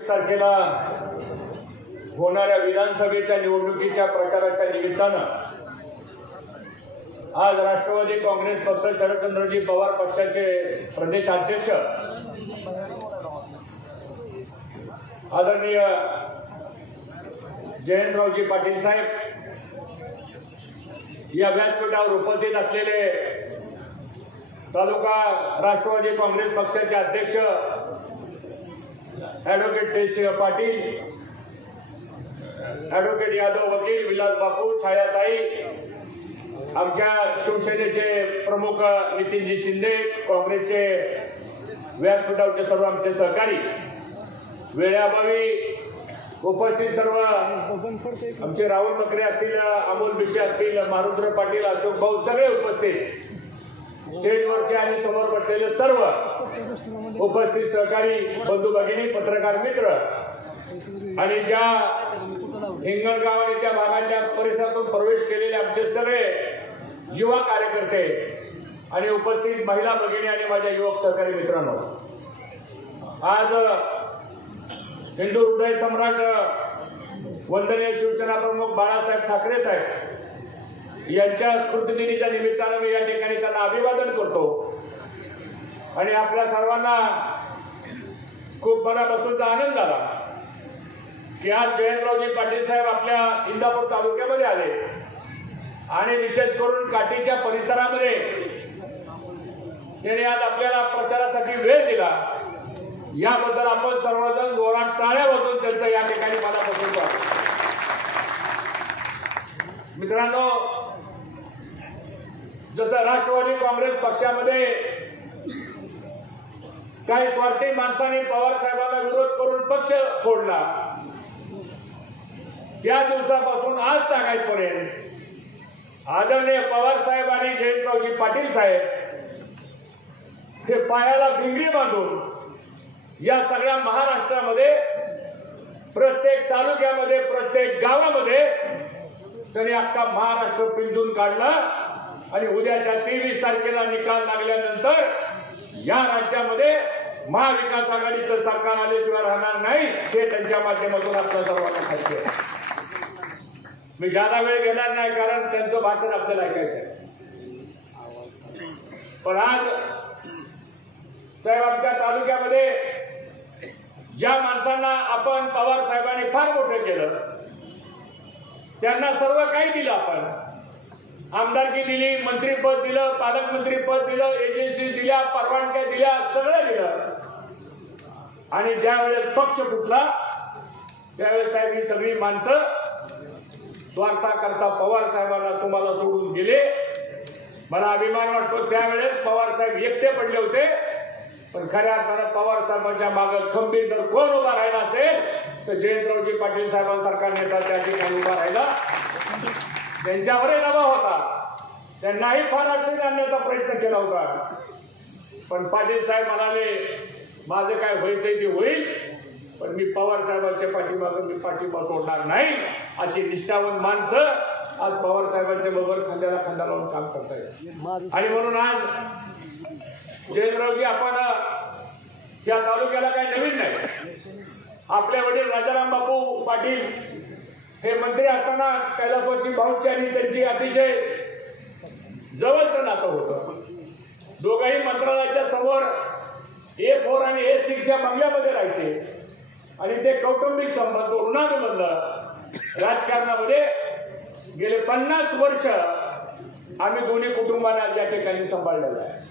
तारखेला होणाऱ्या विधानसभेच्या निवडणुकीच्या प्रचाराच्या निमित्तानं आज राष्ट्रवादी काँग्रेस पक्ष शरदचंद्रजी पवार पक्षाचे प्रदेशाध्यक्ष आदरणीय जयंतरावजी पाटील साहेब या व्यासपीठावर उपस्थित असलेले तालुका राष्ट्रवादी काँग्रेस पक्षाचे अध्यक्ष ॲडव्होकेट तेजसिंह पाटील, ॲडव्होकेट यादव वकील, विलास बापू, छायाताई, आमच्या शिवसेनेचे प्रमुख नितीनजी शिंदे, काँग्रेसचे व्यासपीठावरचे सर्व आमचे सहकारी, वेळेअभावी उपस्थित सर्व आमचे राहुल मकरे असतील, अमोल बिशे असतील, मारुद्र पाटील, अशोक भाऊ सगळे उपस्थित, स्टेजवरचे आणि समोर बसलेले सर्व उपस्थित सहकारी बंधू भगिनी, पत्रकार मित्र आणि ज्या हिंगणगाव आणि त्या भागाच्या परिसरातून प्रवेश केलेले आमचे सगळे युवा कार्यकर्ते आणि उपस्थित महिला भगिनी आणि माझ्या युवक सहकारी मित्रांनो, आज हिंदू हृदय सम्राट वंदनीय शिवसेना प्रमुख बाळासाहेब ठाकरे साहेब यांच्या स्मृतिदिनीच्या निमित्तानं मी या ठिकाणी त्यांना अभिवादन करतो आणि आपल्या सर्वांना खूप मनापासूनचा आनंद झाला की आज जयंतरावजी पाटील साहेब आपल्या इंदापूर तालुक्यामध्ये आले आणि विशेष करून काठीच्या परिसरामध्ये त्यांनी आज आपल्याला प्रचारासाठी वेळ दिला, याबद्दल आपण सर्वजण जोरात टाळ्या वाजवून त्यांचं या ठिकाणी मनापासून स्वागत. मित्रांनो, जसं राष्ट्रवादी काँग्रेस पक्षामध्ये काही स्वार्थी माणसांनी पवार साहेबांना विरोध करून पक्ष फोडला, त्या दिवसापासून आज तागायतपर्यंत आदरणीय पवार साहेब आणि जयंतरावजी पाटील साहेब हे पायाला भिंगरी बांधून या सगळ्या महाराष्ट्रामध्ये प्रत्येक तालुक्यामध्ये प्रत्येक गावामध्ये त्यांनी अख्खा महाराष्ट्र पिंजून काढला आणि उद्याच्या 23 तारखेला निकाल लागल्यानंतर या राज्यामध्ये महाविकास आघाडीचं सरकार आल्याशिवाय राहणार नाही, हे त्यांच्या माध्यमातून आपल्या सर्वांना खात्री आहे. मी जादा वेळ घेणार नाही कारण त्यांचं भाषण आपल्याला ऐकायचं आहे. पण आज साहेब आमच्या तालुक्यामध्ये ज्या माणसांना आपण पवार साहेबांनी फार मोठं केलं, त्यांना सर्व काही दिलं. आपण आमदारकी दिली, मंत्रीपद दिलं, पालकमंत्री पद दिलं, एजन्सी दिल्या, परवानग्या दिल्या, सगळं दिलं. आणि ज्या वेळेस पक्ष फुटला त्यावेळेस साहेब ही सगळी माणसं स्वार्थाकरता पवार साहेबांना तुम्हाला सोडून गेले. मला अभिमान वाटतो त्यावेळेस पवार साहेब एकटे पडले होते, पण खऱ्या अर्थानं पवार साहेबांच्या मागे खंबीर जर कोण उभा राहिला असेल तर जयंतरावजी पाटील साहेबांसारखा नेता त्या ठिकाणी उभा राहिला. त्यांच्यावरही दबाव होता, त्यांनाही फार अडचणी आणण्याचा प्रयत्न केला होता, पण पाटील साहेब म्हणाले माझं काय व्हायचंय ते होईल, पण मी पवार साहेबांच्या पाठीमागं मी पाठिंबा सोडणार नाही. अशी निष्ठावंत माणसं आज पवार साहेबांच्या बरोबर खांद्याला खांदा लावून काम करतायत. आणि म्हणून आज जयंतरावजी आपण या तालुक्याला काही नवीन नाही. आपले वडील राजाराम बापू पाटील हे मंत्री असताना कैलासवासी भाऊंची आणि त्यांची अतिशय जवळचं नातं होतं. दोघंही मंत्रालयाच्या समोर A4 आणि A6 या बंगल्यामध्ये राहायचे आणि ते कौटुंबिक संबंध ऋणानुबंध राजकारणामध्ये गेले 50 वर्ष आम्ही दोन्ही कुटुंबांना या ठिकाणी सांभाळलेलं आहे.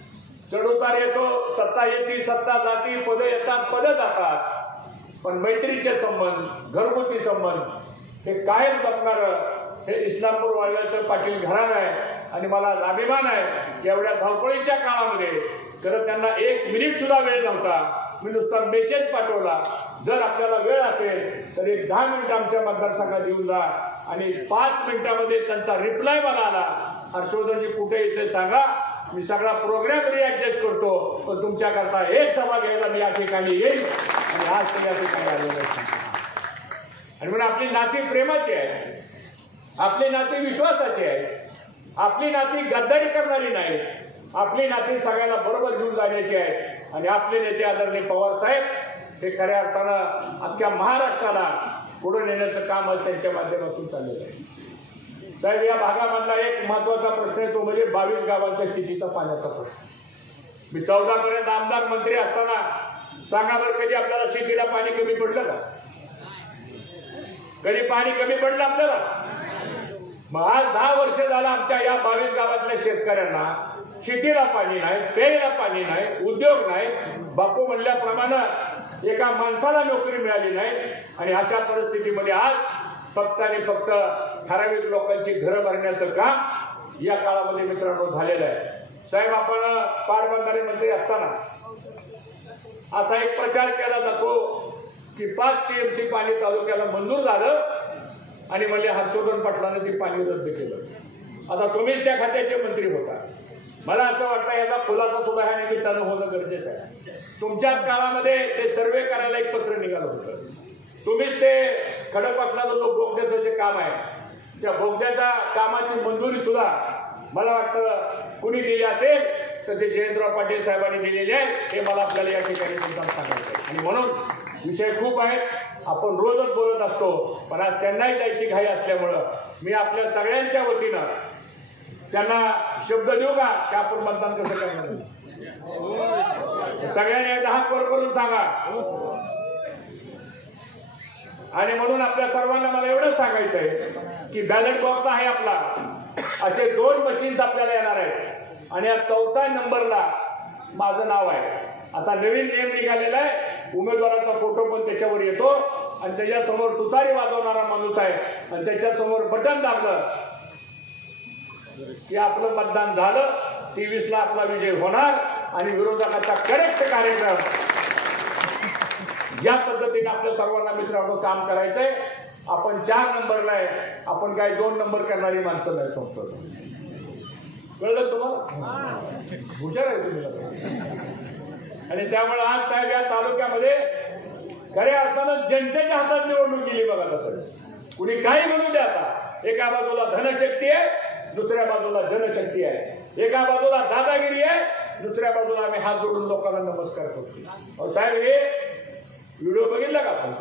चढउतार येतो, सत्ता येते, सत्ता जाती, पदं येतात, पदं जातात, पण मैत्रीचे संबंध, घरगुती संबंध हे कायम जपणारं हे इस्लामपूर वाल्याचं पाटील घराणं आहे. आणि मला अभिमान आहे एवढ्या धावपळीच्या काळामध्ये खरं त्यांना 1 मिनिट सुद्धा वेळ नव्हता. मी नुसता मेसेज पाठवला, जर आपल्याला वेळ असेल तर एक 10 मिनिटं आमच्या मतदारसंघात येऊन जा, आणि 5 मिनिटामध्ये त्यांचा रिप्लाय मला आला, हर्षवर्धनजी कुठे यायचं सांगा, मी सगळा प्रोग्राम ऍडजस्ट करतो, पण तुमच्याकरता एक सभा घ्यायला मी या ठिकाणी येईल. आणि आज तुम्ही या ठिकाणी आलेले आहे. आणि म्हणून आपली नाती प्रेमाची आहे, आपली नाती विश्वासाची आहे, आपली नाती गद्दारी करणारी नाही, आपली नाती सगळ्यांना बरोबर घेऊन जाण्याची आहे. आणि आपले नेते आदरणीय पवार साहेब हे खऱ्या अर्थानं अख्ख्या महाराष्ट्राला पुढे नेण्याचं काम आज त्यांच्या माध्यमातून चाललेलं आहे. साहेब, या भागामधला एक महत्वाचा प्रश्न आहे, तो म्हणजे 22 गावांच्या स्थितीचा पाण्याचा प्रश्न. मी 14 पर्यंत आमदार मंत्री असताना सांगा बरं, कधी आपल्याला शेतीला पाणी कमी पडलं का? कधी पाणी कमी पडलं आपल्याला? मग आज 10 वर्ष झालं आमच्या या 22 गावातल्या शेतकऱ्यांना शेतीला पाणी नाही, प्यायला पाणी नाही, उद्योग नाही. बापू म्हणल्याप्रमाणे एका माणसाला नोकरी मिळाली नाही. आणि अशा परिस्थितीमध्ये आज फक्त आणि फक्त ठराविक लोकांची घरं भरण्याचं काम या काळामध्ये मित्रांनो झालेलं आहे. साहेब, आपण पाटबंधारे मंत्री असताना असा एक प्रचार केला जातो की 5 TMC पाणी तालुक्याला मंजूर झालं आणि म्हणजे हर्षवर्धन पाटलांनी ते पाणी रद्द केलं. आता तुम्हीच त्या खात्याचे मंत्री होता. मला असं वाटतं याचा खुलासा सुद्धा ह्या निमित्तानं होणं गरजेचं आहे. तुमच्याच काळामध्ये ते सर्वे करायला एक पत्र निघालं होतं. तुम्हीच ते खडकवासलाचा जो बोगद्याचं जे काम आहे त्या बोगद्याच्या कामाची मंजुरी सुद्धा मला वाटतं कुणी दिली असेल तर ते जयंतराव पाटील साहेबांनी दिलेले आहे. हे मला आपल्याला या ठिकाणी मुद्दाम सांगायचं आहे. आणि म्हणून विषय खूप आहेत, आपण रोजच बोलत असतो, पण आज त्यांनाही जायची घाई असल्यामुळं मी आपल्या सगळ्यांच्या वतीनं त्यांना शब्द देऊ का की आपण मतदान कसं करणार? सगळ्यांनी एकदा हात वर करून सांगा. आणि म्हणून आपल्या सर्वांना मला एवढंच सांगायचं आहे की बॅलेट बॉक्स आहे आपला, असे 2 मशीन्स आपल्याला येणार आहेत आणि या 4थ्या नंबरला माझं नाव आहे. आता नवीन नियम निघालेला आहे, उमेदवाराचा फोटो पण त्याच्यावर येतो आणि त्याच्यासमोर तुतारी वाजवणारा माणूस आहे आणि त्याच्यासमोर बटन दाबलं की आपलं मतदान झालं. 23ला आपला विजय होणार आणि विरोधकाचा करेक्ट कार्यक्रम या पद्धतीने आपल्या सर्वांना मित्रांनो काम करायचंय. आपण 4 नंबरला आहे, आपण काय 2 नंबर करणारी माणसं नाही समजतो. कळलं तुम्हाला? हुशार आहे तुम्ही. आणि त्यामुळे आज साहेब या तालुक्यामध्ये खऱ्या अर्थानं जनतेच्या हातात निवडणूक गेली बघा. तसं कुणी काही म्हणू द्या. आता एका बाजूला धनशक्ती आहे, दुसऱ्या बाजूला जनशक्ती आहे. एका बाजूला दादागिरी आहे, दुसऱ्या बाजूला आम्ही हात जोडून लोकांना नमस्कार करतो. साहेब, हे व्हिडिओ बघितला का आपण?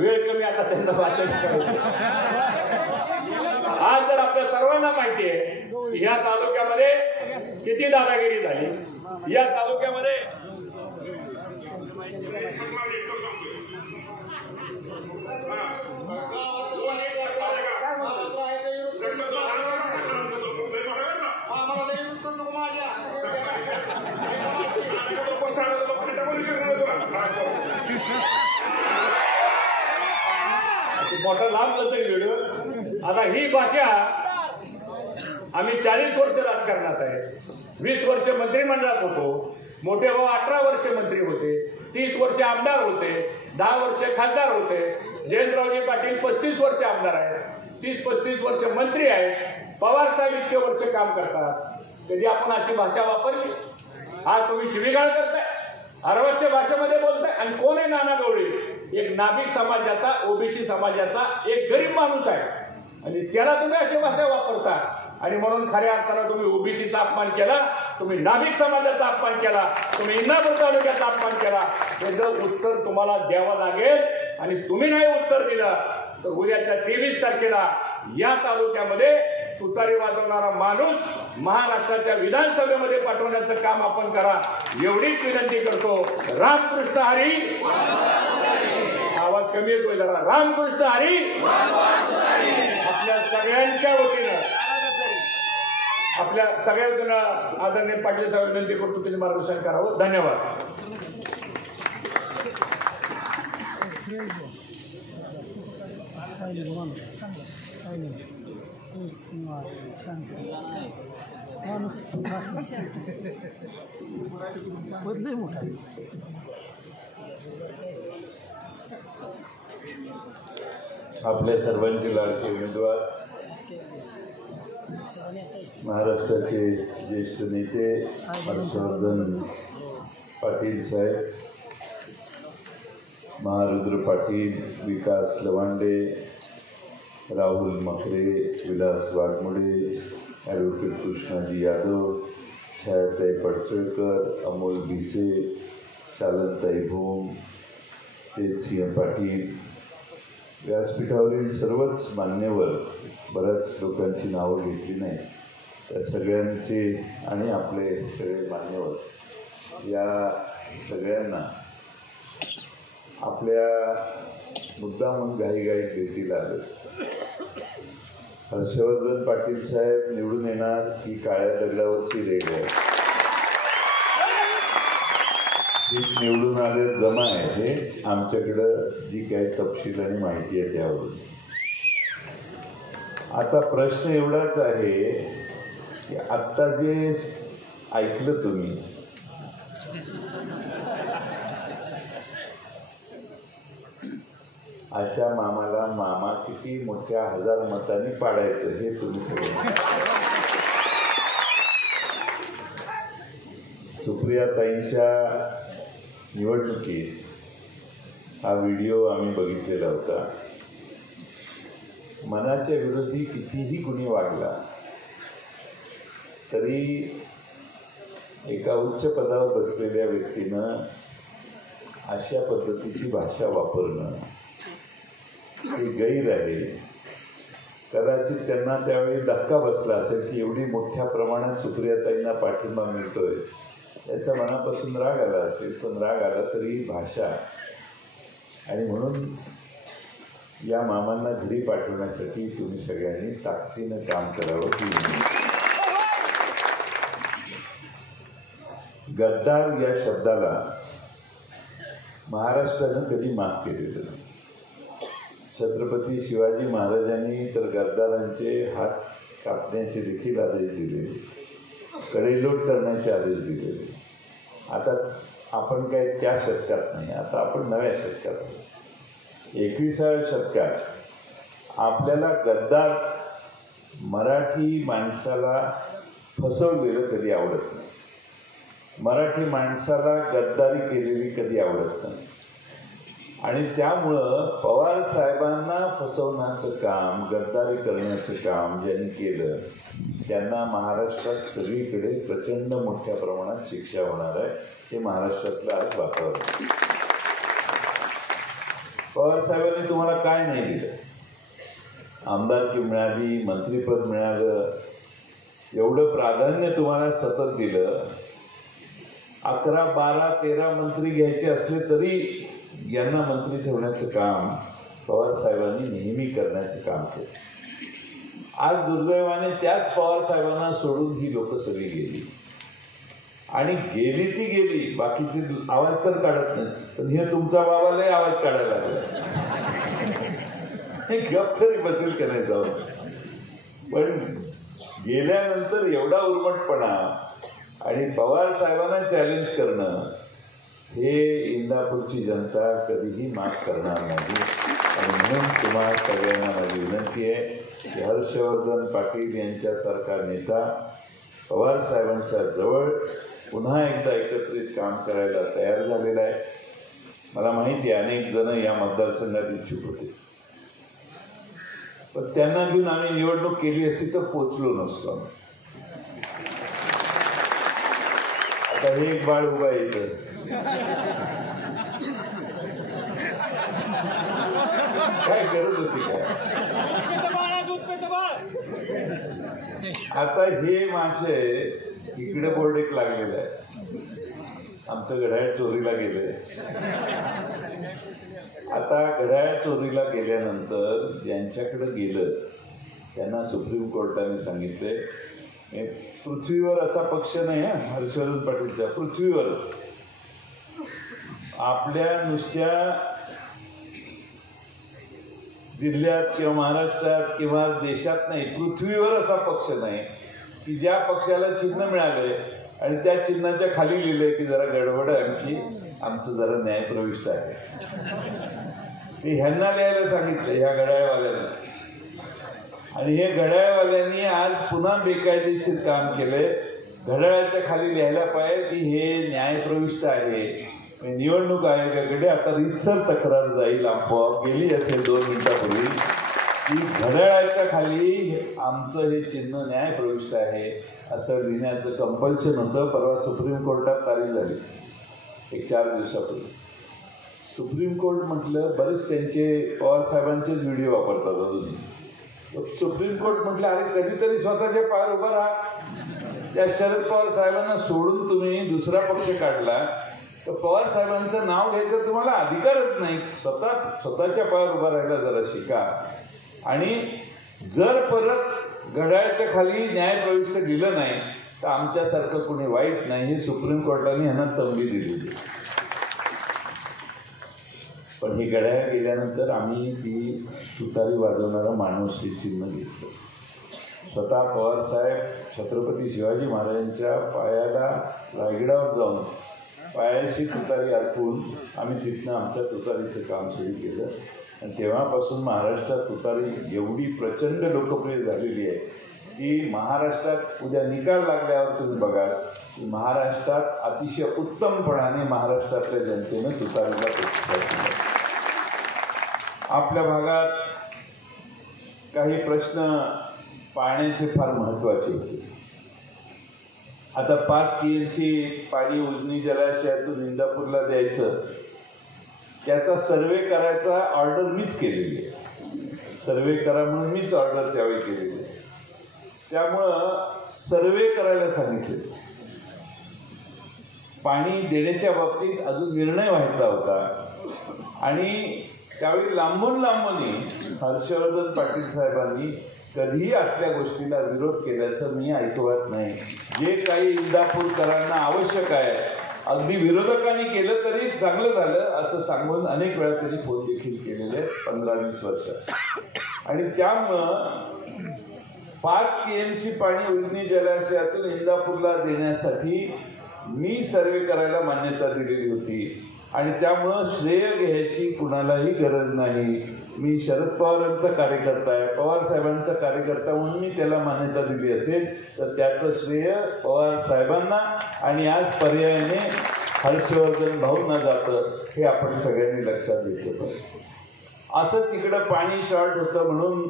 वेळ कमी, आता त्यांना भाषण करायचं. आज जर आपल्या सर्वांना माहिती आहे या तालुक्यामध्ये किती दादागिरी झाली, या तालुक्यामध्ये मोठा लांब लचक व्हिडिओ. आता ही भाषा आम्ही 40 वर्ष राजकारणात आहे, 20 वर्ष मंत्रिमंडळात होतो, मोठे भाऊ 18 वर्ष मंत्री होते, 30 वर्ष आमदार होते, 10 वर्ष खासदार होते. जयंतरावजी पाटील 35 वर्ष आमदार आहेत, 30-35 वर्ष मंत्री आहेत. पवार साहेब इतके वर्ष काम करतात. कधी आपण अशी भाषा वापरली? आज तुम्ही शिवीगाळ करताय, अर्वाच्य भाषेमध्ये बोलताय. आणि कोण आहे नाना गवळी? एक नाभिक समाजाचा, ओबीसी समाजाचा एक गरीब माणूस आहे आणि त्याला तुम्ही अशी भाषा वापरता. आणि म्हणून खऱ्या अर्थानं तुम्ही ओबीसीचा अपमान केला, तुम्ही नाभिक समाजाचा अपमान केला, तुम्ही इंदापूर तालुक्याचा अपमान केला. त्याचं उत्तर तुम्हाला द्यावं लागेल. आणि तुम्ही नाही उत्तर दिलं तर उद्याच्या 23 तारखेला या तालुक्यामध्ये तुतारी वाजवणारा माणूस महाराष्ट्राच्या विधानसभेमध्ये पाठवण्याचं काम आपण करा, एवढीच विनंती करतो. रामकृष्ण हरी. आवाज कमी येतोय जरा. रामकृष्ण हरी. आपल्या सगळ्यांच्या वतीनं, आपल्या सगळ्या वतीनं आदरणीय पाटील साहेब विनंती करतो त्यांनी मार्गदर्शन करावं. धन्यवाद. आपल्या सर्वांचे लाडके उमेदवार, महाराष्ट्राचे ज्येष्ठ नेते हर्षवर्धन पाटील साहेब, महारुद्र पाटील, विकास लवांडे, राहुल मकरे, विलास वाघमोडे, ॲडव्होकेट कृष्णाजी यादव, छायाताई पडसळकर, अमोल भिसे, शालनताई भूम, तेजसिंह पाटील, व्यासपीठावरील सर्वच मान्यवर, बऱ्याच लोकांची नावं घेतली नाही, त्या सगळ्यांचे आणि आपले सगळे मान्यवर या सगळ्यांना आपल्या मुद्दामून घाईघाईत भेटीला आलं. हर्षवर्धन पाटील साहेब निवडून येणार ही काळ्या दगडावरची रेघ आहे. निवडून आले जमा आहे हे आमच्याकडं जी काही तपशील आणि माहिती आहे त्यावरून. आता प्रश्न एवढाच आहे की आत्ता जे ऐकलं तुम्ही, अशा मामाला मामा किती मोठ्या 1000 मतांनी पाडायचं हे तुम्ही सगळं. सुप्रियाताईंच्या निवडणुकीत हा व्हिडिओ आम्ही बघितलेला होता. मनाच्या विरोधी कितीही कुणी वागला तरी एका उच्च पदावर बसलेल्या व्यक्तीनं अशा पद्धतीची भाषा वापरणं हे गैर आहे. कदाचित त्यांना त्यावेळी धक्का बसला असेल की एवढी मोठ्या प्रमाणात सुप्रियाताईंना पाठिंबा मिळतोय, याचा मनापासून राग आला असेल. पण राग आला तरी भाषा, आणि म्हणून या मामांना घरी पाठवण्यासाठी तुम्ही सगळ्यांनी ताकदीनं काम करावं. गद्दार या शब्दाला महाराष्ट्रानं कधी माफ केलेलं नाही. छत्रपती शिवाजी महाराजांनी तर गद्दारांचे हात कापण्याचे देखील आदेश दिलेले, कडेलोट करण्याचे आदेश दिलेले. आता आपण काय त्या शतकात नाही, आता आपण नव्या शतकात आहोत. 21व्या शतकात आपल्याला गद्दार मराठी माणसाला फसवलेलं कधी आवडत नाही. मराठी माणसाला गद्दारी केलेली कधी आवडत नाही. आणि त्यामुळं पवार साहेबांना फसवण्याचं काम, गद्दारी करण्याचं काम ज्यांनी केलं त्यांना महाराष्ट्रात सगळीकडे प्रचंड मोठ्या प्रमाणात शिक्षा होणार आहे. हे महाराष्ट्रातलं आज वातावरण. पवार साहेबांनी तुम्हाला काय नाही दिलं? आमदारकी मिळाली, मंत्रिपद मिळालं, एवढं प्राधान्य तुम्हाला सतत दिलं. 11, 12, 13 मंत्री घ्यायचे असले तरी यांना मंत्री ठेवण्याचं काम पवार साहेबांनी नेहमी करण्याचं काम केलं. आज दुर्दैवाने त्याच पवार साहेबांना सोडून ही लोक सगळी गेली, आणि गेली ती गेली. बाकीचे आवाज तर काढत नाही, पण हे तुमचा बाबालाही आवाज काढायला लागला. हे गप तरी बसेल का नाही जाऊन. पण गेल्यानंतर एवढा उर्मटपणा आणि पवार साहेबांना चॅलेंज करणं हे इंदापूरची जनता कधीही माफ करणार नाही. आणि म्हणून तुम्हाला सगळ्यांना माझी विनंती आहे की हर्षवर्धन पाटील यांच्यासारखा नेता पवार साहेबांच्या जवळ पुन्हा एकदा एकत्रित काम करायला तयार झालेला आहे. मला माहिती आहे अनेक जण या मतदारसंघात इच्छुक होते, पण त्यांना घेऊन आम्ही निवडणूक केली असती तर पोचलो नसतो. आता हे एक बाळ उभा येतं, काय गरज होती काय? आता हे मासे इकडे बोर्ड एक लागलेलं आहे, आमचं घड्याळ चोरीला गेलंय. आता घड्याळ चोरीला गेल्यानंतर ज्यांच्याकडे गेलं त्यांना सुप्रीम कोर्टाने सांगितले पृथ्वीवर असा पक्ष नाही आहे हर्षवर्धन पाटीलच्या, पृथ्वीवर आपल्या नुसत्या जिल्ह्यात किंवा महाराष्ट्रात किंवा देशात नाही, पृथ्वीवर असा पक्ष नाही की ज्या पक्षाला चिन्ह मिळाले आणि त्या चिन्हाच्या खाली लिहिलंय की जरा गडबड आहे आमचं जरा न्यायप्रविष्ट आहे. ते ह्यांना लिहायला सांगितलं ह्या घड्याळवाल्यांना, आणि हे घड्याळवाल्यांनी आज पुन्हा बेकायदेशीर काम केलंय. घड्याळाच्या खाली लिहायला पाहिजे की हे न्यायप्रविष्ट आहे. निवडणूक आयोगाकडे आता रीतसर तक्रार जाईल, आपोआप गेली असेल 2 मिनिटापूर्वी की घड्याळाच्या खाली आमचं हे चिन्ह न्यायप्रविष्ट आहे असं लिहिण्याचं कंपल्शन होतं. परवा सुप्रीम कोर्टात तारीख झाली एक 4 दिवसापूर्वी. सुप्रीम कोर्ट म्हटलं, बरेच त्यांचे पवार साहेबांचेच व्हिडिओ वापरतात अजून. सुप्रीम कोर्ट म्हटलं, अरे कधीतरी स्वतःच्या पायावर उभा राहा. त्या शरद पवार साहेबांना सोडून तुम्ही दुसरा पक्ष काढला तर पवार साहेबांचं नाव घ्यायचं तुम्हाला अधिकारच नाही. स्वतःच्या पायावर उभा राहायला जरा शिका. आणि जर परत घड्याळाच्या खाली न्यायप्रविष्ट दिलं नाही तर आमच्यासारखं कोणी वाईट नाही, हे सुप्रीम कोर्टाने ह्यांना तंबी दिलेली. पण ही घड्याळ गेल्यानंतर आम्ही ती तुतारी वाजवणारा माणूस हे चिन्ह घेतलं. स्वतः पवारसाहेब छत्रपती शिवाजी महाराजांच्या पायाला रायगडावर जाऊन पायाशी तुतारी अर्पून आम्ही तिथनं आमच्या तुतारीचं काम सुरू केलं. आणि तेव्हापासून महाराष्ट्रात तुतारी एवढी प्रचंड लोकप्रिय झालेली आहे की महाराष्ट्रात उद्या निकाल लागल्यावर तुम्ही बघाल की महाराष्ट्रात अतिशय उत्तमपणाने महाराष्ट्रातल्या जनतेनं तुतारीला प्रतिसाद दिला. आपल्या भागात काही प्रश्न पाण्याचे फार महत्त्वाचे होते. आता 5 TMC पाणी उजनी जलाशयातून इंदापूरला द्यायचं, त्याचा सर्वे करायचा ऑर्डर मीच केलेली आहे. सर्वे करा म्हणून मीच ऑर्डर त्यावेळी केलेली आहे. त्यामुळं सर्वे करायला सांगितले. पाणी देण्याच्या बाबतीत अजून निर्णय व्हायचा होता आणि त्यावेळी लांबून हर्षवर्धन पाटील साहेबांनी कधीही असल्या गोष्टीला विरोध केल्याचं मी ऐकवत नाही. जे काही इंदापूरकरांना आवश्यक आहे, अगदी विरोधकांनी केलं तरी चांगलं झालं असं सांगून अनेक वेळा त्यांनी फोन देखील केलेले 15-20 वर्षात. आणि त्यामुळं 5 TMC पाणी उजनी जलाशयातून इंदापूरला देण्यासाठी मी सर्वे करायला मान्यता दिलेली होती. आणि त्यामुळं श्रेय घ्यायची कुणालाही गरज नाही. मी शरद पवारांचा कार्यकर्ता आहे, पवार साहेबांचा कार्यकर्ता म्हणून मी त्याला मान्यता दिली असेल तर त्याचं श्रेय पवार साहेबांना आणि आज पर्यायाने हर्षवर्धन भाऊंना जातं, हे आपण सगळ्यांनी लक्षात घेतलं पाहिजे. असंच इकडं पाणी शॉर्ट होतं म्हणून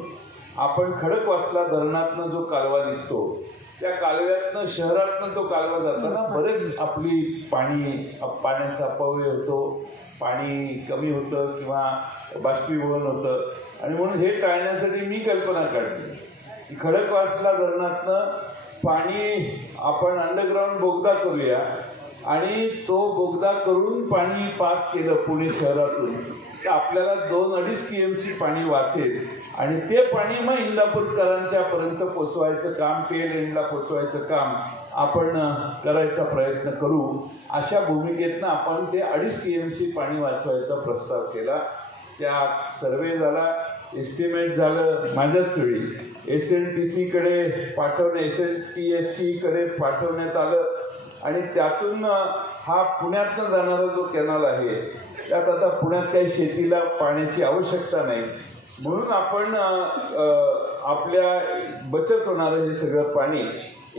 आपण खडकवासला धरणातनं जो कालवा निघतो त्या कालव्यातनं शहरातनं तो कालवा जाताना बरेच आपली पाण्याचा अपव्यय होतो, पाणी कमी होतं किंवा बाष्पीभवन होतं. आणि म्हणून हे टाळण्यासाठी मी कल्पना काढली की खडकवासला धरणातनं पाणी आपण अंडरग्राऊंड बोगदा करूया आणि तो बोगदा करून पाणी पास केलं पुणे शहरातून तर आपल्याला 2-2.5 TMC पाणी वाचेल. आणि ते पाणी मग इंदापूरकरांच्या पर्यंत पोचवायचं काम, टेल एंडला पोचवायचं काम आपण करायचा प्रयत्न करू. अशा भूमिकेतनं आपण ते 2.5 TMC पाणी वाचवायचा प्रस्ताव केला. त्या सर्वे झाला, एस्टिमेट झालं माझ्याच वेळी. SLTCकडे SLTSCकडे पाठवण्यात आलं. आणि त्यातून हा पुण्यातनं जाणारा जो कॅनल आहे त्यात आता पुण्यात काही शेतीला पाण्याची आवश्यकता नाही म्हणून आपण आपल्या बचत होणारं हे सगळं पाणी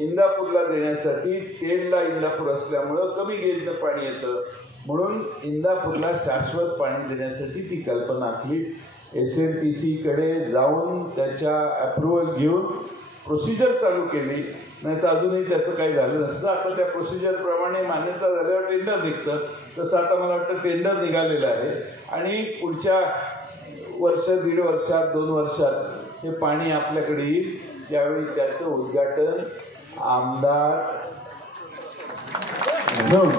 इंदापूरला देण्यासाठी तेलला इंदापूर असल्यामुळं कमी गेजनं पाणी येतं म्हणून इंदापूरला शाश्वत पाणी देण्यासाठी ती कल्पना आखली. SLTCकडे जाऊन त्याच्या अप्रुव्हल घेऊन प्रोसिजर चालू केली. नाही तर अजूनही त्याचं काही झालं नसतं. आता त्या प्रोसिजरप्रमाणे मान्यता झाल्यावर टेंडर निघतं. तसं आता मला वाटतं टेंडर निघालेलं आहे आणि पुढच्या वर्ष, 1.5 वर्षात, 2 वर्षात हे पाणी आपल्याकडे येईल. त्यावेळी त्याचं उद्घाटन आमदार म्हणून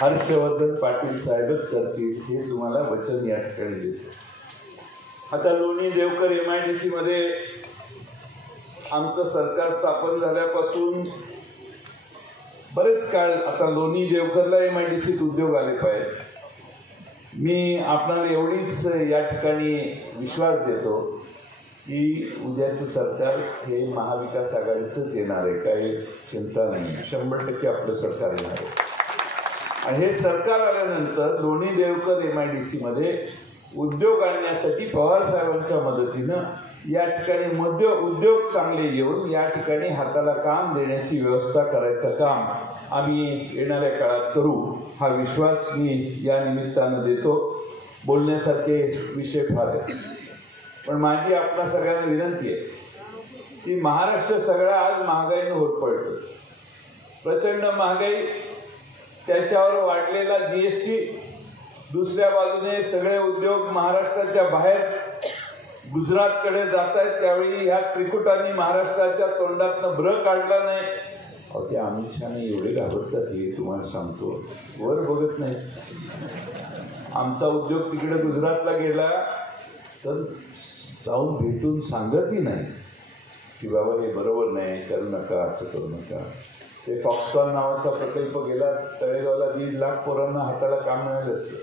हर्षवर्धन पाटील साहेबच करतील हे तुम्हाला वचन या ठिकाणी देतो. आता लोणी देवकर MIDC मध्ये आमचं सरकार स्थापन झाल्यापासून बरेच काळ आता लोणी देवकरला MIDCत उद्योग आले पाहिजे. मी आपणाला एवढीच या ठिकाणी विश्वास देतो की उद्याचं सरकार हे महाविकास आघाडीचंच येणार आहे, काही चिंता नाही. 100% आपलं सरकार येणार आहे. आणि हे सरकार आल्यानंतर लोणी देवकर MIDC मध्ये उद्योग आणण्यासाठी पवार साहेबांच्या मदतीनं या ठिकाणी उद्योग चांगले घेऊन या ठिकाणी हाताला काम देण्याची व्यवस्था करायचं काम आम्ही येणाऱ्या काळात करू हा विश्वास मी या निमित्तानं देतो. बोलण्यासारखे विषय फार आहेत. पण माझी आपल्या सगळ्यांना विनंती आहे की महाराष्ट्र सगळा आज महागाईनं होरपळतो. प्रचंड महागाई, त्याच्यावर वाढलेला जीएसटी, दुसऱ्या बाजूने सगळे उद्योग महाराष्ट्राच्या बाहेर गुजरातकडे जात आहेत. त्यावेळी ह्या त्रिकुटांनी महाराष्ट्राच्या तोंडातनं ब्र काढला नाही. अहो, ते अमित शहाने एवढे घाबरतात हे तुम्हाला सांगतो, वर बघत नाही. आमचा उद्योग तिकडे गुजरातला गेला तर जाऊन भेटून सांगतही नाही की बाबा हे बरोबर नाही, करू नका, असं करू नका. ते फॉक्सकॉन नावाचा प्रकल्प गेला तळेगावला, 1.5 लाख पोरांना हाताला काम मिळालं असतं.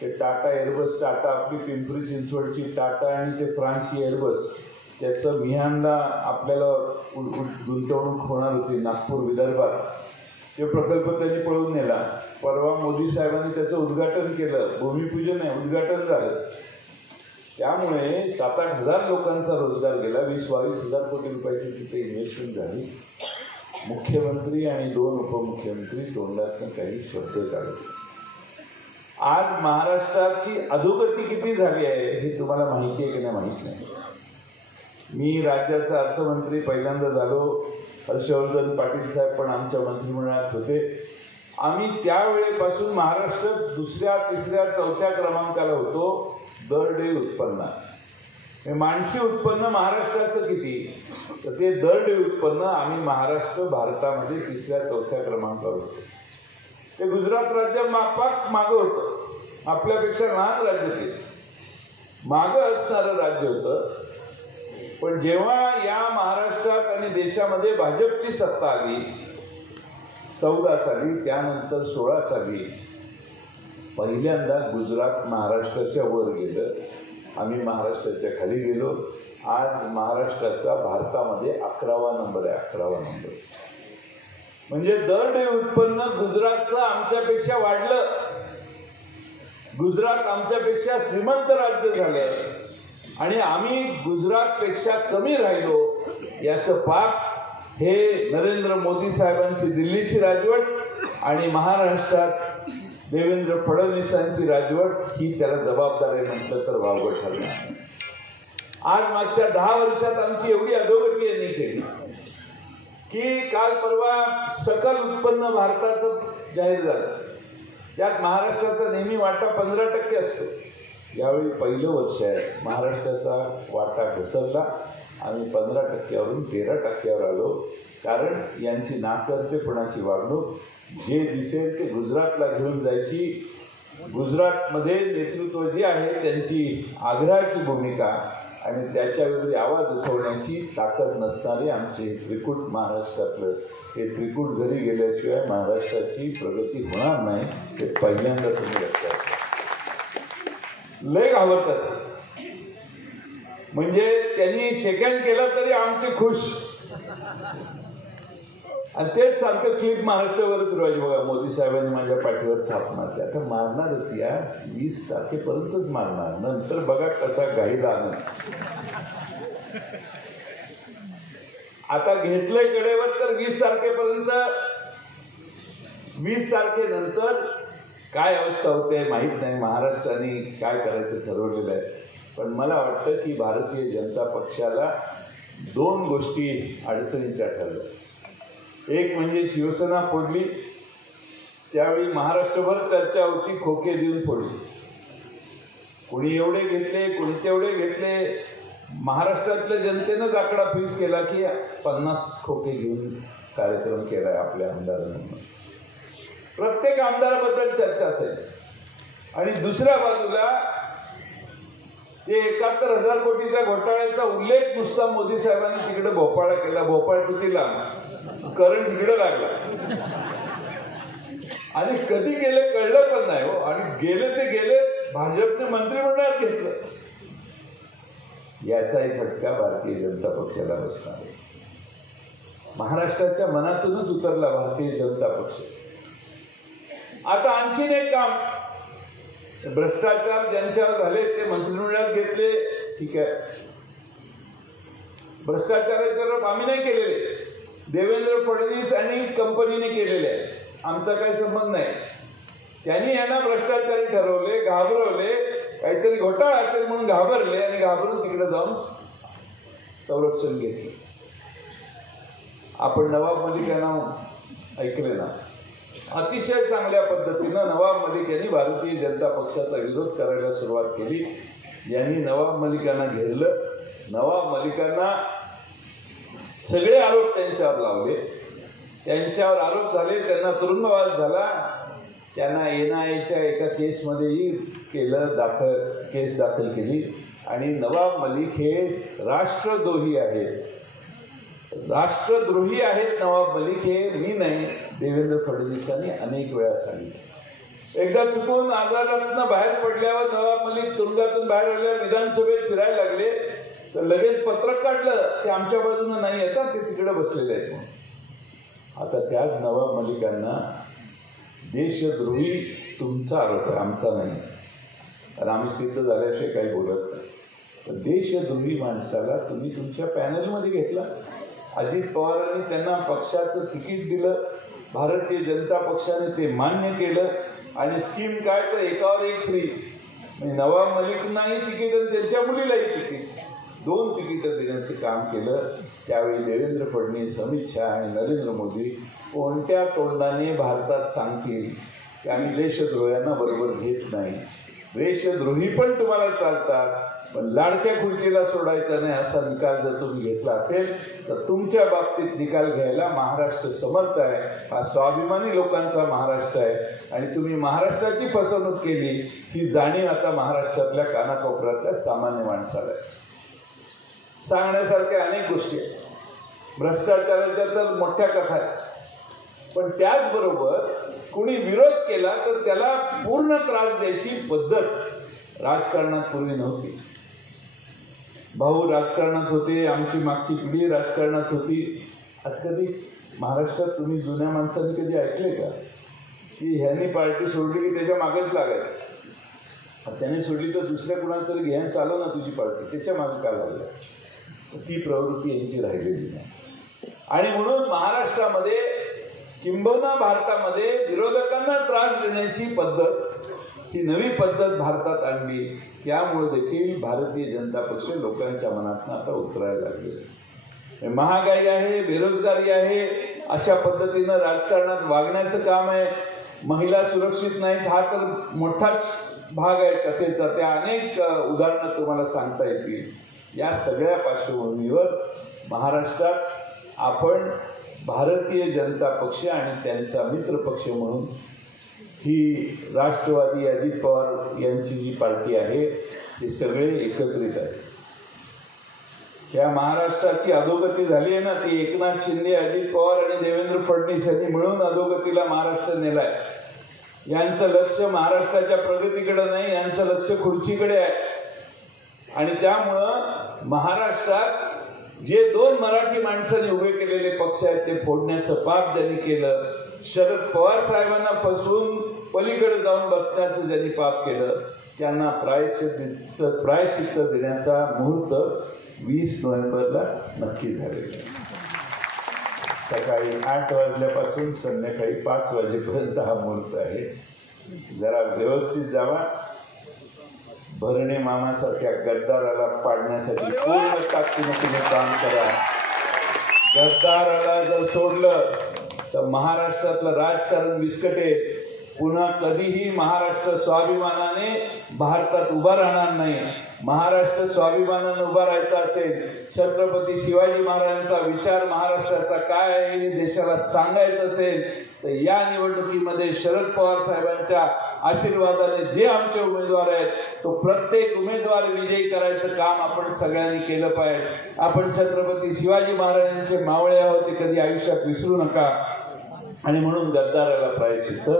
ते टाटा एअरबस, टाटा आपली पिंपरी चिंचवडची टाटा आणि ते फ्रान्सची एअरबस, त्याचं मिहानला आपल्याला गुंतवणूक होणार होती नागपूर विदर्भात. ते प्रकल्प त्यांनी पळवून नेला. परवा मोदी साहेबांनी त्याचं उद्घाटन केलं, भूमिपूजन आहे, उद्घाटन झालं. त्यामुळे 7-8 हजार लोकांचा रोजगार गेला. 20-22 हजार कोटी रुपयाची तिथे इन्व्हेस्टमेंट झाली. मुख्यमंत्री आणि 2 उपमुख्यमंत्री तोंडातून काही शब्द काढले. आज महाराष्ट्राची अधोगती किती झाली आहे हे तुम्हाला माहिती आहे की नाही माहीत नाही. मी राज्याचा अर्थमंत्री पहिल्यांदा झालो, हर्षवर्धन पाटील साहेब पण आमच्या मंत्रिमंडळात होते. आम्ही त्यावेळेपासून महाराष्ट्र 2ऱ्या, 3ऱ्या, 4थ्या क्रमांकाला होतो दर डे उत्पन्नात. मानसी उत्पन्न महाराष्ट्राचं किती, तर ते दर डे उत्पन्न आम्ही महाराष्ट्र भारतामध्ये 3ऱ्या, 4थ्या क्रमांकावर होतो. ते गुजरात राज्य मापाक मागं होतं, आपल्यापेक्षा लहान राज्य ते मागं असणारं राज्य होतं. पण जेव्हा या महाराष्ट्रात आणि देशामध्ये भाजपची सत्ता आली 14 साली, त्यानंतर 16 साली पहिल्यांदा गुजरात महाराष्ट्राच्या वर गेलं, आम्ही महाराष्ट्राच्या खाली गेलो. आज महाराष्ट्राचा भारतामध्ये 11वा नंबर आहे, 11वा नंबर. म्हणजे दर डे उत्पन्न गुजरातचं आमच्यापेक्षा वाढलं. गुजरात आमच्यापेक्षा श्रीमंत राज्य झालं आणि आम्ही गुजरातपेक्षा कमी राहिलो. याचं पाप हे नरेंद्र मोदी साहेबांची दिल्लीची राजवट आणि महाराष्ट्रात देवेंद्र फडणवीसांची राजवट ही त्याला जबाबदार आहे म्हटलं तर वावगं ठरणार. आज मागच्या 10 वर्षात आमची एवढी अधोगती यांनी केली की काल परवा सकल उत्पन्न भारताचं जाहीर झालं. त्यात महाराष्ट्राचा नेहमी वाटा 15% असतो. यावेळी पहिलं वर्ष आहे, महाराष्ट्राचा वाटा घसरला. आम्ही 15%वरून 13%वर आलो. कारण यांची नाकर्तेपणाची वागणूक, जे दिसेल ते गुजरातला घेऊन जायची, गुजरातमध्ये नेतृत्व जे आहे त्यांची आग्रहाची भूमिका आणि त्याच्याविरुद्ध आवाज उठवण्याची ताकद नसणारे आमचे त्रिकूट महाराष्ट्रातलं, हे त्रिकूट घरी गेल्याशिवाय महाराष्ट्राची प्रगती होणार नाही. ते पहिल्यांदा तुम्ही लक्षात लय घाबरतात. म्हणजे त्यांनी सेकंड केलं तरी आमचे खुश. आणि तेच सारखं क्लिप महाराष्ट्रावर फिरवायची. बघा, मोदी साहेबांनी माझ्या पाठीवर थाप मारली. आता मारणारच या, 20 तारखेपर्यंतच मारणार, नंतर बघा कसा गाईला आनंद. आता घेतलंय कडेवर तर 20 तारखेपर्यंत, 20 तारखेनंतर काय अवस्था होते माहीत नाही. महाराष्ट्राने काय करायचं ठरवलेलं आहे. पण मला वाटतं की भारतीय जनता पक्षाला 2 गोष्टी अडचणीच्या ठरल्या. एक म्हणजे शिवसेना फोडली, त्यावेळी महाराष्ट्रभर चर्चा होती, खोके देऊन फोडली. कोणी एवढे घेतले, कोणी तेवढे घेतले. महाराष्ट्रातल्या जनतेनंच आकडा फिक्स केला की 50 खोके घेऊन कार्यक्रम केलाय आपल्या आमदारांना. प्रत्येक आमदाराबद्दल चर्चा असेल. आणि दुसऱ्या बाजूला ते 71,000 कोटीच्या घोटाळ्याचा उल्लेख नुसता मोदी साहेबांनी तिकडे भोपाळा केला. भोपाळ किती लांब, करंट तिकडे लागला आणि कधी गेले कळलं पण नाही हो. आणि गेले ते गेले, भाजपने मंत्रिमंडळात घेतलं. याचाही फटका भारतीय जनता पक्षाला बसणार आहे. महाराष्ट्राच्या मनातूनच उतरला भारतीय जनता पक्ष. आता आणखीन एक काम, भ्रष्टाचार ज्यांच्यावर झाले ते मंत्रिमंडळात घेतले, ठीक आहे. भ्रष्टाचाराचे आरोप आम्ही नाही केलेले, देवेंद्र फडणवीस आणि कंपनीने केलेले आहे. आमचा काही संबंध नाही. त्यांनी यांना भ्रष्टाचारी ठरवले, घाबरवले काहीतरी घोटाळा असेल म्हणून घाबरले आणि घाबरून तिकडे जाऊन संरक्षण घेतले. आपण नवाब मलिक यांना ऐकले ना, अतिशय चांगल्या पद्धतीनं नवाब मलिक यांनी भारतीय जनता पक्षाचा विरोध करायला सुरुवात केली. यांनी नवाब मलिकांना घेरलं. नवाब मलिकांना सगळे आरोप त्यांच्यावर लावले. त्यांच्यावर आरोप झाले, त्यांना तुरुंगवास झाला. त्यांना NIAच्या एका केसमध्येही केस दाखल केली. आणि नवाब मलिक हे राष्ट्रद्रोही आहेत. राष्ट्रद्रोही आहेत नवाब मलिक हे मी नाही, देवेंद्र फडणवीसांनी अनेक वेळा सांगितलं. एकदा चुकून आजारातनं बाहेर पडल्यावर नवाब मलिक तुरुंगातून बाहेर आल्यावर विधानसभेत फिरायला लागले तर लगेच पत्रक काढलं ते आमच्या बाजूनं नाही येतात, ते तिकडे बसलेले आहेत. आता त्याच नवाब मलिकांना देशद्रोही तुमचा आरोप आहे, आमचा नाही, आणि आम्ही सिद्ध झाल्याशिवाय काही बोलत नाही. तर देशद्रोही माणसाला तुम्ही तुमच्या पॅनलमध्ये घेतला. अजित पवारांनी त्यांना पक्षाचं तिकीट दिलं. भारतीय जनता पक्षाने ते मान्य केलं. आणि स्कीम काय तर एकावर एक फ्री. नवाब मलिकांनाही तिकीट आणि त्यांच्या मुलीलाही तिकीट, 2 तिकीटं देण्याचं काम केलं. त्यावेळी देवेंद्र फडणवीस, अमित शहा आणि नरेंद्र मोदी कोणत्या तोंडाने भारतात सांगतील की आम्ही देशद्रोह्यांना बरोबर घेत नाही. देशद्रोही पण तुम्हाला चालतात, पण लाडक्या खुर्चीला सोडायचा नाही असा निकाल जर तुम्ही घेतला असेल तर तुमच्या बाबतीत निकाल घ्यायला महाराष्ट्र समर्थ आहे. हा स्वाभिमानी लोकांचा महाराष्ट्र आहे. आणि तुम्ही महाराष्ट्राची फसवणूक केली ही जाणीव आता महाराष्ट्रातल्या कानाकोपऱ्यातल्या सामान्य माणसाला आहे. सांगण्यासारख्या अनेक गोष्टी आहेत. भ्रष्टाचाराच्या तर मोठ्या कथा आहेत. पण त्याचबरोबर कुणी विरोध केला तर त्याला पूर्ण त्रास द्यायची पद्धत राजकारणात पूर्वी नव्हती. भाऊ राजकारणात होते, आमची मागची पिढी राजकारणात होती. असं कधी महाराष्ट्रात तुम्ही जुन्या माणसांनी कधी ऐकले का की ह्यांनी पार्टी सोडली की त्याच्या मागेच लागायचं, त्याने सोडली तर दुसऱ्या कुणाला तरी घ्यायला चालव ना तुझी पार्टी, त्याच्या मागे का लागला. ती प्रवृत्ती यांची राहिलेली नाही. आणि म्हणून महाराष्ट्रामध्ये किंबहुना भारतामध्ये विरोधकांना त्रास देण्याची पद्धत, ही नवी पद्धत भारतात आणली. त्यामुळे देखील भारतीय जनता पक्ष लोकांच्या मनातून आता उतरायला लागले. महागाई आहे, बेरोजगारी आहे, अशा पद्धतीनं राजकारणात वागण्याचं काम आहे. महिला सुरक्षित नाहीत हा तर मोठाच भाग आहे कथेचा. त्या अनेक उदाहरणं तुम्हाला सांगता येतील. या सगळ्या पार्श्वभूमीवर महाराष्ट्रात आपण भारतीय जनता पक्ष आणि त्यांचा मित्र पक्ष म्हणून ही राष्ट्रवादी अजित पवार यांची जी पार्टी आहे ते सगळे एकत्रित आहे. या महाराष्ट्राची अधोगती झाली आहे ना, ती एकनाथ शिंदे, अजित पवार आणि देवेंद्र फडणवीस यांनी मिळून अधोगतीला महाराष्ट्र नेलाय. यांचं लक्ष महाराष्ट्राच्या प्रगतीकडे नाही, यांचं लक्ष खुर्चीकडे आहे. आणि त्यामुळं महाराष्ट्रात जे 2 मराठी माणसांनी उभे केलेले पक्ष आहेत ते फोडण्याचं पाप ज्यांनी केलं, शरद पवार साहेबांना फसवून पलीकडे जाऊन बसण्याचं ज्यांनी पाप केलं, त्यांना प्रायश्चित्त देण्याचा मुहूर्त 20 नोव्हेंबरला नक्की झालेला आहे. सकाळी 8 वाजल्यापासून संध्याकाळी 5 वाजेपर्यंत हा मुहूर्त आहे. जरा व्यवस्थित जावा. भरणे मामासारख्या गद्दाराला पाडण्यासाठी पूर्ण ताकदीने तुम्ही काम करा. गद्दाराला जर सोडलं तर महाराष्ट्रातलं राजकारण विस्कटेल. पुन्हा कधीही महाराष्ट्र स्वाभिमानाने भारतात उभा राहणार नाही. महाराष्ट्र स्वाभिमानाने उभा राहायचा असेल, छत्रपती शिवाजी महाराजांचा विचार महाराष्ट्राचा काय आहे हे देशाला सांगायचं असेल तर या निवडणुकीमध्ये शरद पवार साहेबांच्या आशीर्वादाने जे आमचे उमेदवार आहेत तो प्रत्येक उमेदवार विजयी करायचं काम आपण सगळ्यांनी केलं पाहिजे. आपण छत्रपती शिवाजी महाराजांचे मावळे आहोत ते कधी आयुष्यात विसरू नका. आणि म्हणून गद्दाराला प्रायश्चित्त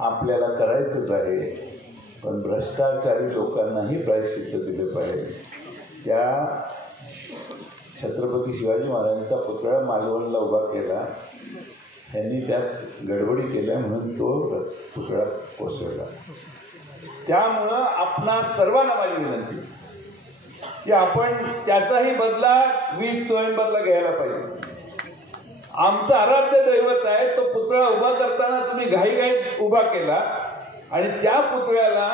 आपल्याला करायचंच आहे, पण भ्रष्टाचारी लोकांनाही प्रायश्चित्त दिलं पाहिजे. त्या छत्रपती शिवाजी महाराजांचा पुतळा मालवणला उभा केला, त्यांनी त्यात गडबडी केल्या म्हणून तो पुतळा कोसळला. त्यामुळं आपणा सर्वांना माझी विनंती की आपण त्याचाही बदला 20 नोव्हेंबरला घ्यायला पाहिजे. आमचा आराध्य दैवत आहे, तो पुतळा उभा करताना तुम्ही घाईघाईत उभा केला आणि त्या पुतळ्याला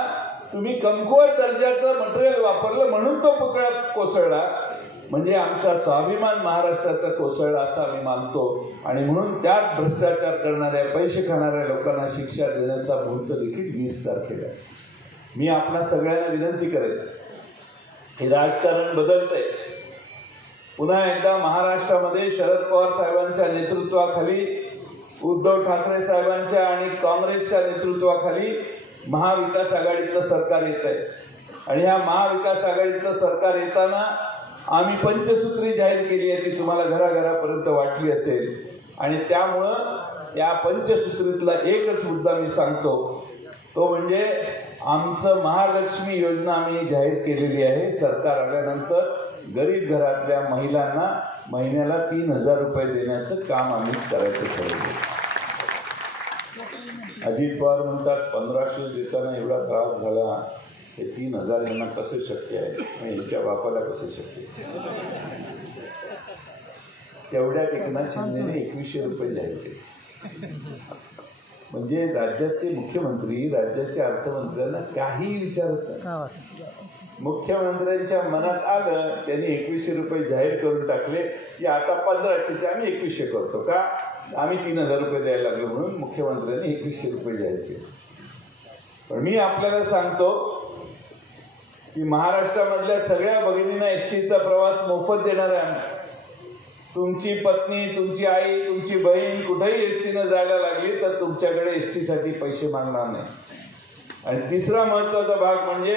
तुम्ही कमकुवत दर्जाचं मटेरियल वापरलं म्हणून तो पुतळा कोसळला. म्हणजे आमचा स्वाभिमान महाराष्ट्राचा कोसळला असं आम्ही मानतो. आणि म्हणून त्यात भ्रष्टाचार करणाऱ्या पैसे खाणाऱ्या लोकांना शिक्षा देण्याचा मुहूर्त देखील 20 तारखेला. मी आपणा सगळ्यांना विनंती करेन की राजकारण बदलतंय. पुन्हा एकदा महाराष्ट्रामध्ये शरद पवार साहेबांच्या नेतृत्वाखाली, उद्धव ठाकरे साहेबांच्या आणि काँग्रेसच्या नेतृत्वाखाली महाविकास आघाडीचं सरकार येत आहे. आणि ह्या महाविकास आघाडीचं सरकार येताना आम्ही पंचसूत्री जाहीर केली आहे, ती तुम्हाला घराघरापर्यंत वाटली असेल. आणि त्यामुळं या पंचसूत्रीतला एकच मुद्दा मी सांगतो, तो म्हणजे आमचं महालक्ष्मी योजना आम्ही जाहीर केलेली आहे. सरकार आल्यानंतर गरीब घरातल्या महिलांना महिन्याला 3,000 रुपये देण्याचं काम आम्ही करायचं ठरवलं. अजित पवार म्हणतात 1500 देताना एवढा त्रास झाला, हे 3,000 यांना कसं शक्य आहे आणि यांच्या बापाला कसं शक्य आहे. तेवढ्या एकनाथ शिंदेने 2100 रुपये जाहीर केले. म्हणजे राज्याचे मुख्यमंत्री राज्याचे अर्थमंत्र्यांना काहीही विचारत नाही. मुख्यमंत्र्यांच्या मनात आलं, त्यांनी 2100 रुपये जाहीर करून टाकले की आता 1500चे आम्ही 2100 करतो का, आम्ही 3,000 रुपये द्यायला लागलो म्हणून मुख्यमंत्र्यांनी 2100 रुपये जाहीर केले. पण मी आपल्याला सांगतो की महाराष्ट्रामधल्या सगळ्या भगिनींना एसटीचा प्रवास मोफत देणार आहे आम्ही. तुमची पत्नी, तुमची आई, तुमची बहीण कुठेही एसटीनं जायला लागली तर तुमच्याकडे एसटीसाठी पैसे मागणार नाही. आणि तिसरा महत्वाचा भाग म्हणजे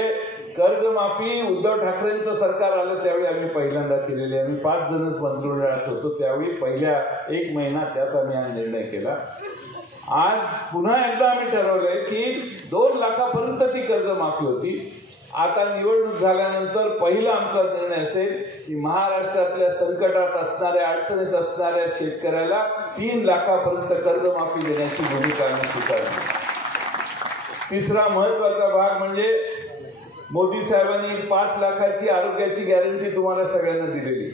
कर्जमाफी. उद्धव ठाकरेंचं सरकार आलं त्यावेळी आम्ही पहिल्यांदा केलेली. आम्ही 5 जणच मंत्रिमंडळात होतो त्यावेळी पहिल्या 1 महिना त्यात आम्ही हा निर्णय केला. आज पुन्हा एकदा आम्ही ठरवलंय की 2 लाखापर्यंत ती कर्जमाफी होती. आता निवडणूक झाल्यानंतर पहिला आमचा निर्णय असेल की महाराष्ट्रातल्या संकटात असणाऱ्या, अडचणीत असणाऱ्या शेतकऱ्याला 3 लाखापर्यंत कर्जमाफी देण्याची भूमिका आम्ही स्वीकारली. तिसरा महत्वाचा भाग म्हणजे मोदी साहेबांनी 5 लाखाची आरोग्याची गॅरंटी तुम्हाला सगळ्यांना दिलेली.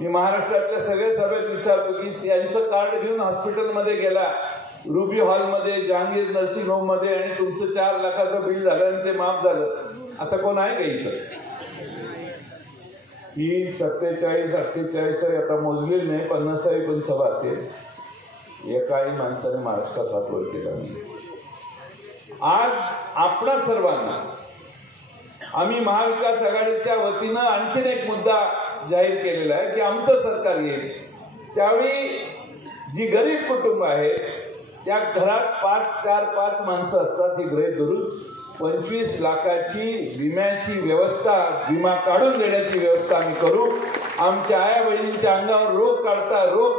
मी महाराष्ट्रातल्या सगळ्या सभेत विचारतो की त्यांचं कार्ड घेऊन हॉस्पिटलमध्ये गेला, रुबी हॉलमध्ये, जहांगीर नर्सिंग होममध्ये, आणि तुमचं 4 लाखाचं बिल झालं आणि ते माफ झालं, असं कोण आहे का इथं? ही 47-48 आता मोजलेली नाही, 50वी पण सभा असेल. एकाही माणसाने महाराष्ट्रात हात वर केला नाही. आज आपणा सर्वांना आम्ही महाविकास आघाडीच्या वतीनं आणखीन एक मुद्दा जाहीर केलेला आहे की आमचं सरकार येईल त्यावेळी जी गरीब कुटुंब आहे त्या घरात 4-5 माणसं असतात, ही गृहीत धरून 25 लाखाची विम्याची व्यवस्था, विमा काढून देण्याची व्यवस्था आम्ही करू. आमच्या आया बहिणींच्या अंगावर रोग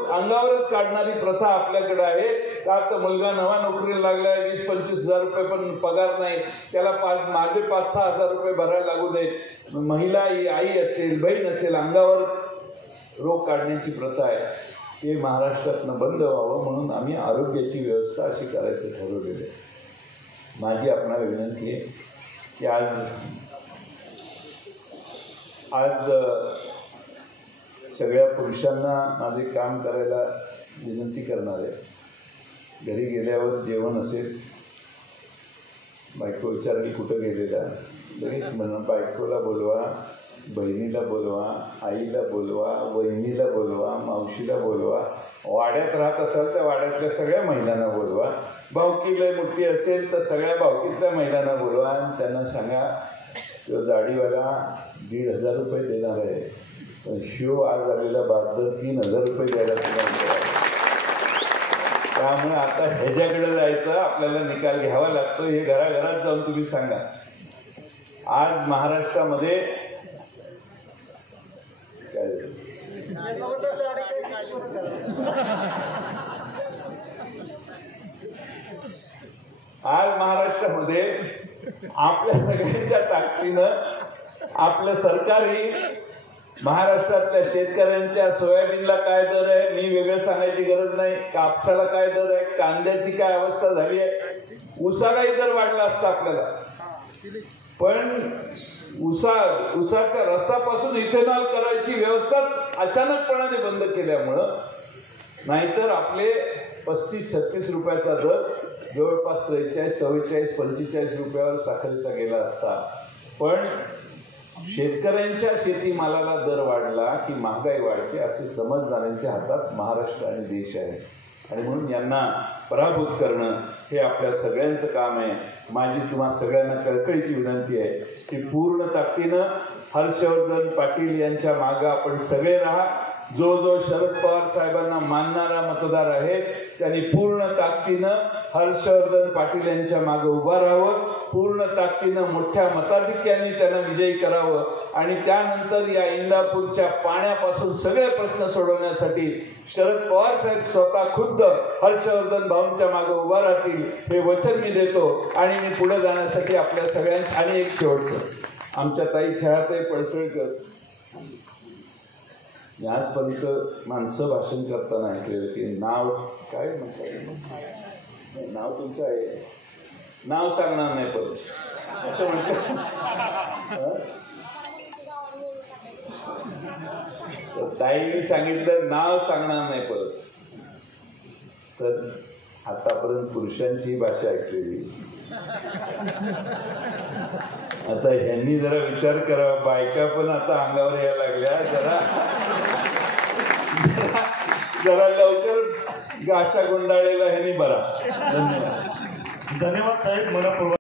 अंगावरच काढणारी प्रथा आपल्याकडे आहे. का तर मुलगा नवा नोकरीला लागलाय, 20-25 हजार रुपये पण पगार नाही, त्याला माझे 5-6 हजार रुपये भरायला लागू देत. महिला, आई असेल, बहीण असेल, अंगावर रोग काढण्याची प्रथा आहे. ते महाराष्ट्रातनं बंद व्हावं म्हणून आम्ही आरोग्याची व्यवस्था अशी करायचं ठरवलेलं आहे. माझी आपणाला विनंती आहे की आज सगळ्या पुरुषांना माझे काम करायला विनंती करणार आहे. घरी गेल्यावर जेवण असेल, बायको विचारली कुठं गेलेला, लगेच म्हणून बायकोला बोलवा, बहिणीला बोलवा, आईला बोलवा, वहिनीला बोलवा, मावशीला बोलवा. वाड्यात राहत असाल तर वाड्यातल्या सगळ्या महिलांना बोलवा. भावकीला मोठी असेल तर सगळ्या भावकीतल्या महिलांना बोलवा आणि त्यांना सांगा तो दाढीवाला 1,500 रुपये देणार आहे, पण शिव आज आलेला बादर 3,000 रुपये द्यायला तुम्हाला. त्यामुळे आता ह्याच्याकडे जायचं, आपल्याला निकाल घ्यावा लागतो. हे घराघरात जाऊन तुम्ही सांगा. आज महाराष्ट्रामध्ये आपल्या सगळ्यांच्या ताकदीनं आपलं सरकारही महाराष्ट्रातल्या शेतकऱ्यांच्या सोयाबीनला काय दर आहे मी वेगळं सांगायची गरज नाही, कापसाला काय दर आहे, कांद्याची काय अवस्था झाली आहे, ऊसालाही दर वाढला असता आपल्याला. पण ऊसाच्या रसापासून इथेनॉल करायची व्यवस्थाच अचानकपणाने बंद केल्यामुळं नाहीतर आपले 35-36 रुपयाचा दर जवळपास 43, 44, 45 रुपयावर साखरेचा गेला असता. पण शेतकऱ्यांच्या शेतीमालाला दर वाढला की महागाई वाढते असे समजणाऱ्यांच्या हातात महाराष्ट्र आणि देश आहे. आणि म्हणून यांना पराभूत करणं हे आपल्या सगळ्यांचं काम आहे. माझी तुम्हा सगळ्यांना कळकळीची विनंती आहे की पूर्ण ताकदीनं हर्षवर्धन पाटील यांच्या मागं आपण सगळे राहा. जो जो शरद पवार साहेबांना मानणारा मतदार आहे त्यांनी पूर्ण ताकदीनं हर्षवर्धन पाटील यांच्या मागे उभा राहावं. पूर्ण ताकदीनं मोठ्या मताधिक्याने त्यांना विजयी करावं. आणि त्यानंतर या इंदापूरच्या पाण्यापासून सगळे प्रश्न सोडवण्यासाठी शरद पवार साहेब स्वतः खुद्द हर्षवर्धन भाऊंच्या मागे उभा राहतील हे वचन मी देतो. आणि मी पुढे जाण्यासाठी आपल्या सगळ्यांच्या आणि एक शेवटचं आमच्या ताई छायाताई पळसळकर आजपर्यंत माणसं भाषण करताना ऐकलेलं की नाव काय म्हणतात, नाव तुमचं आहे, नाव सांगणार नाही परत असं म्हणतात. ताईंनी सांगितलं नाव सांगणार नाही परत. तर आतापर्यंत पुरुषांची भाषा ऐकलेली, आता ह्यांनी जरा विचार करावा. बायका पण आता अंगावर यायला लागल्या. जरा लवकर गाशा गुंडाळलेला ह्यांनी बरा. धन्यवाद. धन्यवाद साहेब. मनपूर्वक